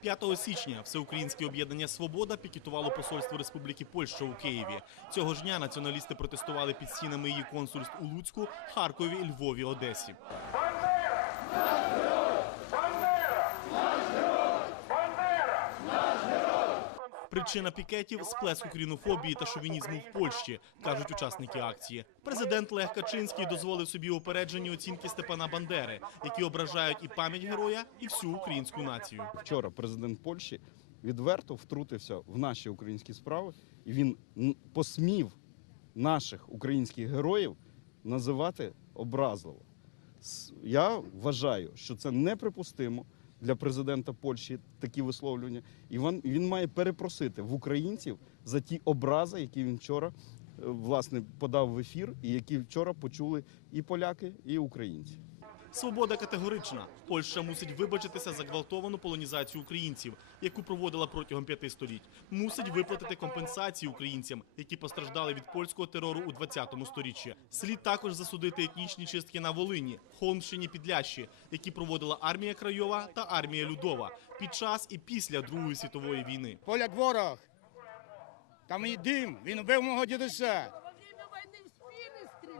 5 січня всеукраїнське об'єднання Свобода пікетувало посольство Республіки Польща у Києві. Цього ж дня націоналісти протестували під стінами її консульств у Луцьку, Харкові, Львові, Одесі. Причина пікетів сплеск українофобії та шовінізму в Польщі, кажуть учасники акції. Президент Лех Качинський дозволив собі упереджені оцінки Степана Бандери, які ображають і пам'ять героя, і всю українську націю. Вчора президент Польщі відверто втрутився в наші українські справи, і він посмів наших українських героїв називати образливо. Я вважаю, що це неприпустимо для президента Польщі такі висловлювання, і він, він має перепросити в українців за ті образи, які він вчора е, власне подав в ефір, і які вчора почули і поляки, і українці. Свобода категорична. Польща мусить вибачитися за гвалтовану полонізацію українців, яку проводила протягом п'яти століть. Мусить виплатити компенсації українцям, які постраждали від польського терору у 20 сторіччі. Слід також засудити етнічні чистки на Волині, Холмщині, Підлящі, які проводила армія Крайова та армія Людова під час і після Другої світової війни. Поляк ворог. Там і дим, він вбив мого дідуся.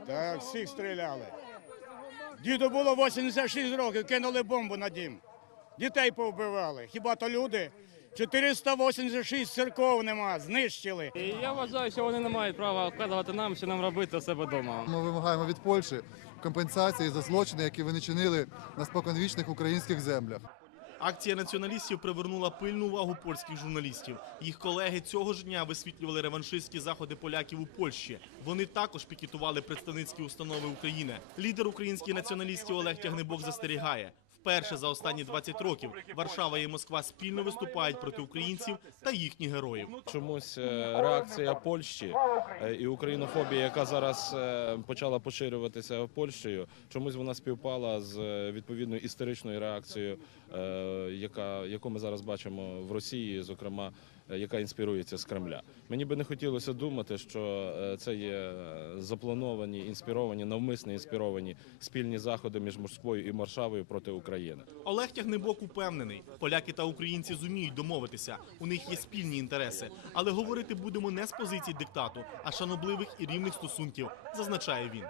Так, всіх стріляли. Діду було 86 років, кинули бомбу на дім. Дітей повбивали. Хіба то люди? 486 церков нема, знищили. І я вважаю, що вони не мають права вказувати нам, що нам робити у себе вдома. Ми вимагаємо від Польщі компенсації за злочини, які вони чинили на споконвічних українських землях. Акція націоналістів привернула пильну увагу польських журналістів. Їх колеги цього ж дня висвітлювали реваншистські заходи поляків у Польщі. Вони також пікетували представницькі установи України. Лідер українських націоналістів Олег Тягнебок застерігає. Вперше за останні 20 років Варшава і Москва спільно виступають проти українців та їхніх героїв. Чомусь е, реакція Польщі е, і українофобія, яка зараз е, почала поширюватися Польщею, чомусь вона співпала з відповідною історичною реакцією, яка яку ми зараз бачимо в Росії, зокрема, яка інспірується з Кремля. Мені би не хотілося думати, що е, це є е, заплановані, інспіровані, навмисне інспіровані спільні заходи між Москвою і Варшавою проти України. Олег Тягнебок упевнений, поляки та українці зуміють домовитися. У них є спільні інтереси, але говорити будемо не з позицій диктату, а шанобливих і рівних стосунків, зазначає він.